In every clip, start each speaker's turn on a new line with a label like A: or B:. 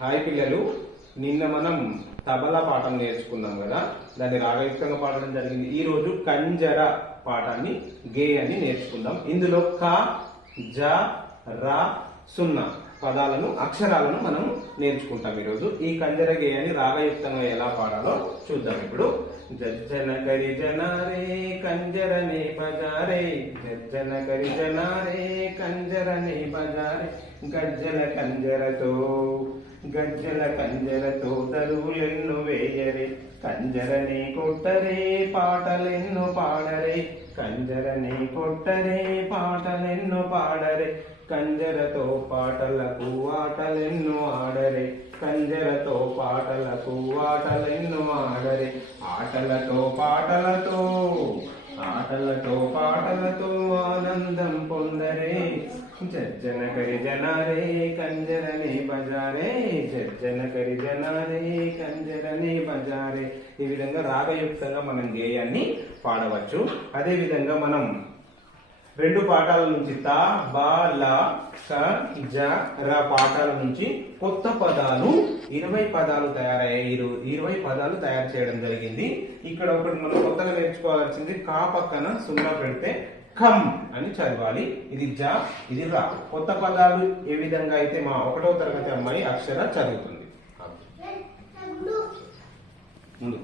A: Hi పిల్లలు. నిన్న మనం తబలా పాఠం నేర్చుకున్నాం కదా. దాన్ని రాగయుక్తంగా పాడడం జరిగింది. ఈ రోజు కంజర పాఠాన్ని గే అని నేర్చుకుందాం. ఇందులో క జ రా సున్నా పదాలను అక్షరాలను మనం నేర్చుకుంటాం ఈరోజు. ఈ కంజర గే అని రాగయుక్తంగా ఎలా పాడాలో చూద్దాం ఇప్పుడు. జజ్జన కరి జనారే కంజరనే బజారే గజ్జన గరిజనారే కంజర కంజరనే బజారే. గజ్జల కంజరతో గజ్జల కంజరతో తరువులెన్ను వేయరే. కంజరనే కొట్టరే పాటలెన్ను పాడరే. కంజరనే కొట్టరే పాటలెన్ను పాడరే. కంజరతో పాటలకు ఆటలెన్ను ఆడరే. కంజరతో పాటలకు ఆటలెన్ను ఆడరే. ఆటలతో పాటలతో ఆటలతో పాటలతో ఆనందం పొందరే. జజ్జన కరి జనారే కంజరనే బజారే. జజ్జన కరి జనారే కంజరనే బజారే. ఈ విధంగా రాగయుక్తంగా మనం గేయాన్ని పాడవచ్చు. అదే విధంగా మనం రెండు పాఠాల నుంచి త బ ల స జ ర పాఠాల నుంచి కొత్త పదాలు ఇరవై పదాలు తయారయ్యాయి. ఇరు- ఇరవై పదాలు తయారు చేయడం జరిగింది. ఇక్కడ ఒకటి మనం కొత్తగా నేర్చుకోవాల్సింది కా పక్కన సున్నా పెడితే ఖమ్ అని చదవాలి. ఇది జ ఇది రా. కొత్త పదాలు ఏ విధంగా అయితే మా ఒకటో తరగతి అమ్మాయి అక్షర చదువుతుంది. ముందు.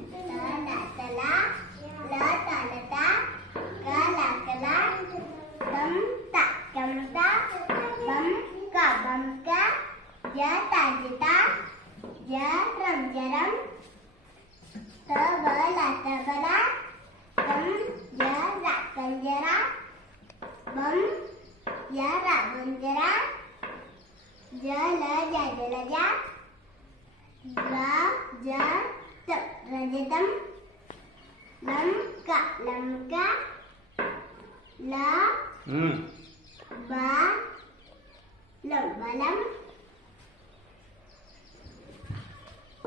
B: giá rầm giá đấm.
A: Tớ
B: vỡ là tờ
A: vỡ đá.
B: Cấm
A: giá
B: dạ cần giá đá. Bấm giá dạ cần giá đá. Giá lỡ dài để
A: là
B: giá.
A: Giá giá
B: tập là giá đấm. Đấm cặp là một cá lá ừ. bá lẩu bá lắm.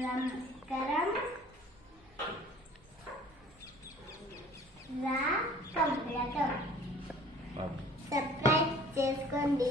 B: లం కరం రా కం రకం subscribe చేసుకోండి.